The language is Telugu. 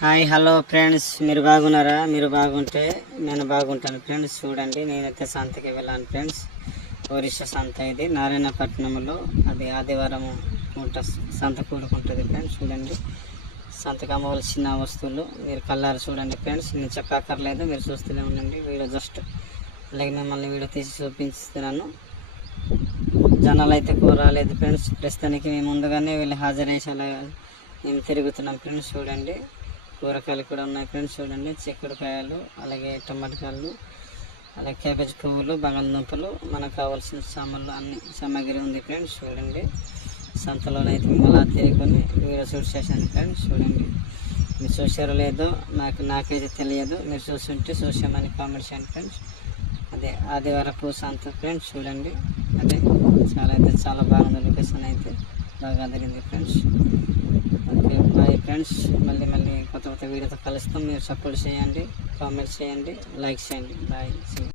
హాయ్ హలో ఫ్రెండ్స్, మీరు బాగున్నారా? మీరు బాగుంటే నేను బాగుంటాను ఫ్రెండ్స్. చూడండి, నేనైతే సంతకి వెళ్ళాను ఫ్రెండ్స్. ఒరిస్సా సంత ఇది నారాయణపట్నంలో. అది ఆదివారం పూట సంత కూడుకుంటుంది ఫ్రెండ్స్. చూడండి, సంతకు అమ్మవలసిన వస్తువులు మీరు కళ్ళారు చూడండి ఫ్రెండ్స్. నేను చెప్పక్కర్లేదు, మీరు చూస్తూనే ఉండండి వీడియో. జస్ట్ అలాగే మిమ్మల్ని వీడియో తీసి చూపిస్తున్నాను. జనాలు అయితే రాలేదు ఫ్రెండ్స్. ప్రస్తుతానికి మేము ముందుగానే వీళ్ళు హాజరయ్యేసి అలా మేము తిరుగుతున్నాం ఫ్రెండ్స్. చూడండి, కూరగాయలు కూడా ఉన్నాయి ఫ్రెండ్స్. చూడండి, చిక్కుడుకాయలు, అలాగే టమాటాలు, అలాగే క్యాబేజ్ పువ్వులు, బంగాళదుంపలు, మనకు కావాల్సిన సామాన్లు అన్ని సామాగ్రి ఉంది ఫ్రెండ్స్. చూడండి, సంతలోనైతే మిమ్మల్ని తిరుగుకొని వీడియో షూట్ చేశాను ఫ్రెండ్స్. చూడండి, మీరు చూసారో లేదో నాకైతే తెలియదు. మీరు చూస్తుంటే చూసామని కామెంట్ చేయండి ఫ్రెండ్స్. అదే ఆదివారపు సంత ఫ్రెండ్స్. చూడండి, అదే చాలా బాగుంది. లొకేషన్ అయితే బాగా జరిగింది ఫ్రెండ్స్. Okay, bye friends. మళ్ళీ కొత్త వీడియోతో కలుస్తాం. మీరు సపోర్ట్ చేయండి, కామెంట్ చేయండి, లైక్ చేయండి. బాయ్.